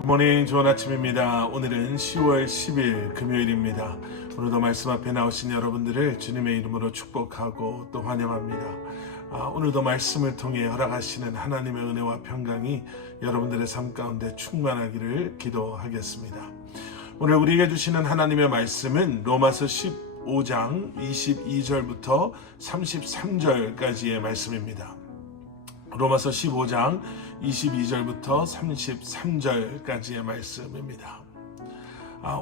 굿모닝, 좋은 아침입니다. 오늘은 10월 10일 금요일입니다. 오늘도 말씀 앞에 나오신 여러분들을 주님의 이름으로 축복하고 또 환영합니다. 오늘도 말씀을 통해 허락하시는 하나님의 은혜와 평강이 여러분들의 삶 가운데 충만하기를 기도하겠습니다. 오늘 우리에게 주시는 하나님의 말씀은 로마서 15장 22절부터 33절까지의 말씀입니다. 로마서 15장 22절부터 33절까지의 말씀입니다.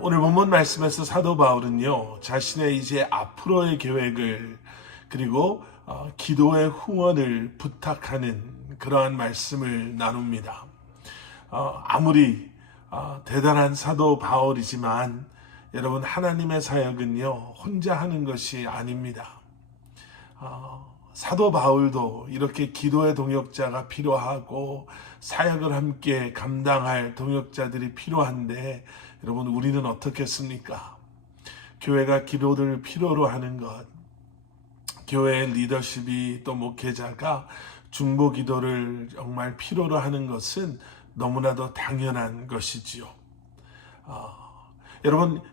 오늘 본문 말씀에서 사도 바울은요, 자신의 이제 앞으로의 계획을 그리고 기도의 후원을 부탁하는 그러한 말씀을 나눕니다. 아무리 대단한 사도 바울이지만 여러분, 하나님의 사역은요 혼자 하는 것이 아닙니다. 사도 바울도 이렇게 기도의 동역자가 필요하고 사역을 함께 감당할 동역자들이 필요한데, 여러분, 우리는 어떻겠습니까? 교회가 기도를 필요로 하는 것, 교회의 리더십이 또 목회자가 중보 기도를 정말 필요로 하는 것은 너무나도 당연한 것이지요.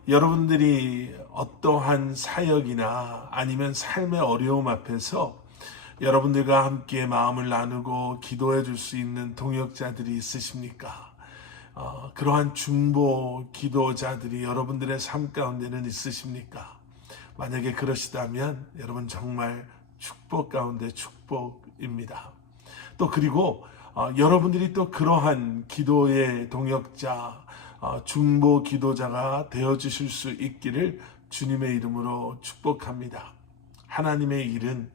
여러분들이 어떠한 사역이나 아니면 삶의 어려움 앞에서 여러분들과 함께 마음을 나누고 기도해 줄 수 있는 동역자들이 있으십니까? 그러한 중보 기도자들이 여러분들의 삶 가운데는 있으십니까? 만약에 그러시다면 여러분 정말 축복 가운데 축복입니다. 또 그리고 여러분들이 또 그러한 기도의 동역자, 중보 기도자가 되어주실 수 있기를 주님의 이름으로 축복합니다. 하나님의 일은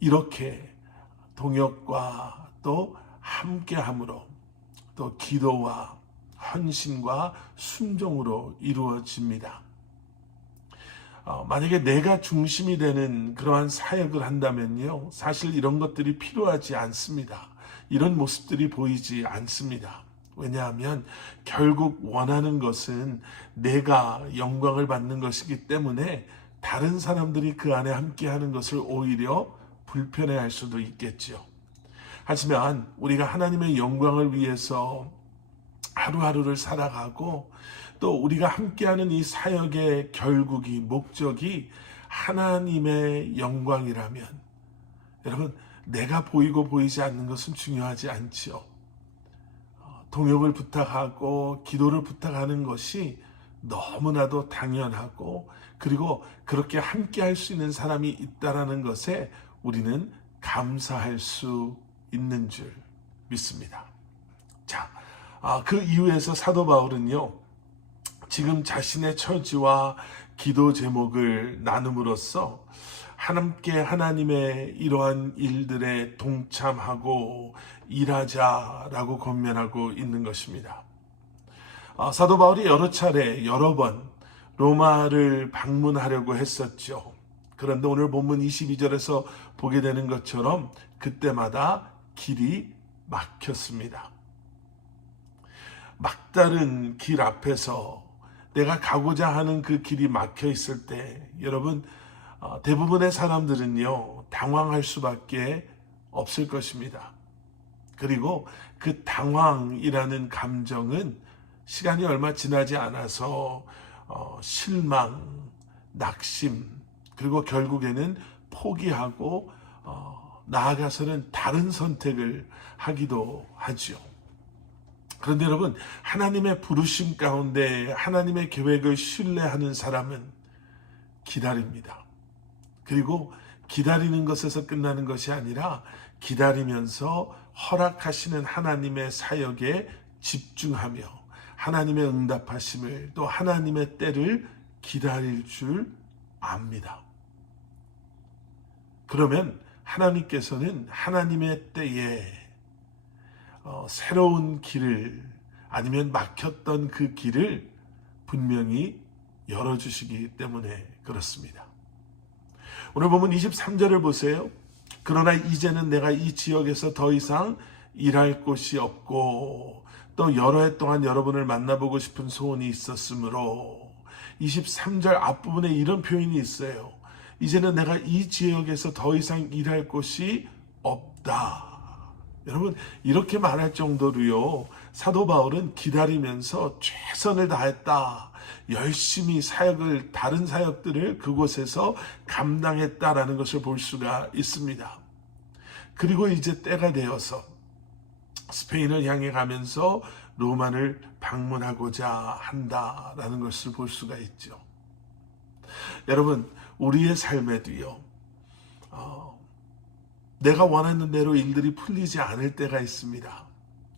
이렇게 동역과 또 함께함으로 또 기도와 헌신과 순종으로 이루어집니다. 만약에 내가 중심이 되는 그러한 사역을 한다면요, 사실 이런 것들이 필요하지 않습니다. 이런 모습들이 보이지 않습니다. 왜냐하면 결국 원하는 것은 내가 영광을 받는 것이기 때문에 다른 사람들이 그 안에 함께하는 것을 오히려 불편해할 수도 있겠죠. 하지만 우리가 하나님의 영광을 위해서 하루하루를 살아가고 또 우리가 함께하는 이 사역의 결국이, 목적이 하나님의 영광이라면, 여러분, 내가 보이고 보이지 않는 것은 중요하지 않지요. 동역을 부탁하고 기도를 부탁하는 것이 너무나도 당연하고, 그리고 그렇게 함께 할 수 있는 사람이 있다라는 것에 우리는 감사할 수 있는 줄 믿습니다. 자, 그 이유에서 사도 바울은요, 지금 자신의 처지와 기도 제목을 나눔으로써 함께 하나님의 이러한 일들에 동참하고 일하자라고 권면하고 있는 것입니다. 사도 바울이 여러 차례 여러 번 로마를 방문하려고 했었죠. 그런데 오늘 본문 22절에서 보게 되는 것처럼 그때마다 길이 막혔습니다. 막다른 길 앞에서 내가 가고자 하는 그 길이 막혀 있을 때, 여러분, 대부분의 사람들은요 당황할 수밖에 없을 것입니다. 그리고 그 당황이라는 감정은 시간이 얼마 지나지 않아서 실망, 낙심, 그리고 결국에는 포기하고 나아가서는 다른 선택을 하기도 하죠. 그런데 여러분, 하나님의 부르심 가운데 하나님의 계획을 신뢰하는 사람은 기다립니다. 그리고 기다리는 것에서 끝나는 것이 아니라 기다리면서 허락하시는 하나님의 사역에 집중하며 하나님의 응답하심을, 또 하나님의 때를 기다릴 줄 압니다. 그러면 하나님께서는 하나님의 때에 새로운 길을, 아니면 막혔던 그 길을 분명히 열어주시기 때문에 그렇습니다. 오늘 보면 23절을 보세요. 그러나 이제는 내가 이 지역에서 더 이상 일할 곳이 없고 또 여러 해 동안 여러분을 만나보고 싶은 소원이 있었으므로, 23절 앞부분에 이런 표현이 있어요. 이제는 내가 이 지역에서 더 이상 일할 곳이 없다. 여러분, 이렇게 말할 정도로요, 사도 바울은 기다리면서 최선을 다했다. 열심히 다른 사역들을 그곳에서 감당했다라는 것을 볼 수가 있습니다. 그리고 이제 때가 되어서 스페인을 향해 가면서 로마를 방문하고자 한다라는 것을 볼 수가 있죠. 여러분, 우리의 삶에도요, 내가 원하는 대로 일들이 풀리지 않을 때가 있습니다.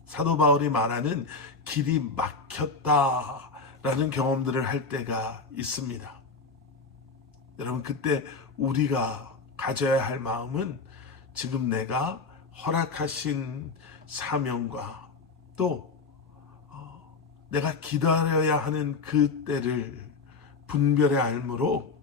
사도 바울이 말하는 길이 막혔다라는 경험들을 할 때가 있습니다. 여러분, 그때 우리가 가져야 할 마음은 지금 내가 허락하신 사명과 또 내가 기다려야 하는 그 때를 분별의 알므로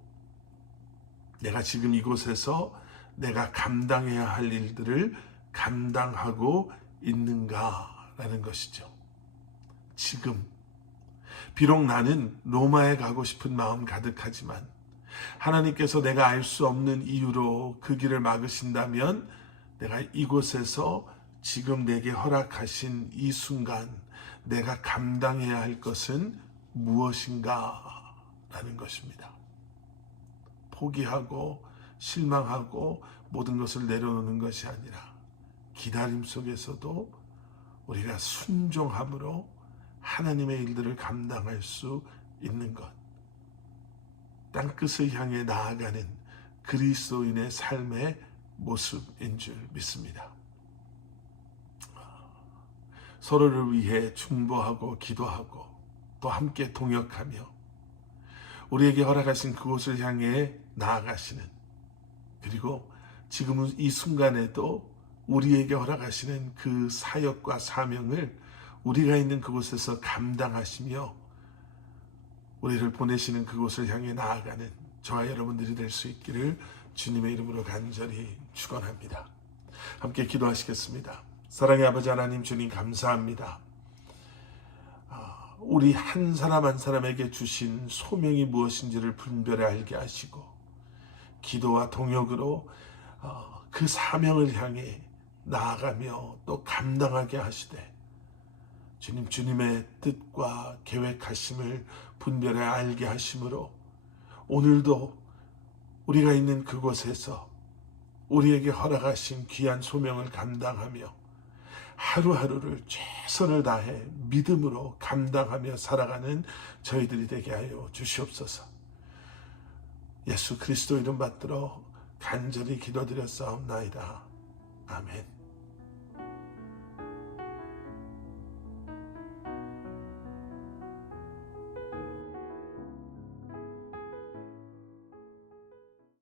내가 지금 이곳에서 내가 감당해야 할 일들을 감당하고 있는가라는 것이죠. 지금 비록 나는 로마에 가고 싶은 마음 가득하지만 하나님께서 내가 알 수 없는 이유로 그 길을 막으신다면 내가 이곳에서 지금 내게 허락하신 이 순간 내가 감당해야 할 것은 무엇인가 라는 것입니다. 포기하고 실망하고 모든 것을 내려놓는 것이 아니라 기다림 속에서도 우리가 순종함으로 하나님의 일들을 감당할 수 있는 것, 땅끝을 향해 나아가는 그리스도인의 삶의 모습인 줄 믿습니다. 서로를 위해 중보하고 기도하고 또 함께 동역하며 우리에게 허락하신 그곳을 향해 나아가시는, 그리고 지금 이 순간에도 우리에게 허락하시는 그 사역과 사명을 우리가 있는 그곳에서 감당하시며 우리를 보내시는 그곳을 향해 나아가는 저와 여러분들이 될 수 있기를 주님의 이름으로 간절히 축원합니다. 함께 기도하시겠습니다. 사랑의 아버지 하나님, 주님 감사합니다. 우리 한 사람 한 사람에게 주신 소명이 무엇인지를 분별해 알게 하시고 기도와 동역으로 그 사명을 향해 나아가며 또 감당하게 하시되 주님, 주님의 뜻과 계획하심을 분별해 알게 하심으로 오늘도 우리가 있는 그곳에서 우리에게 허락하신 귀한 소명을 감당하며 하루하루를 최선을 다해 믿음으로 감당하며 살아가는 저희들이 되게 하여 주시옵소서. 예수 그리스도 이름 받들어 간절히 기도드렸사옵나이다. 아멘.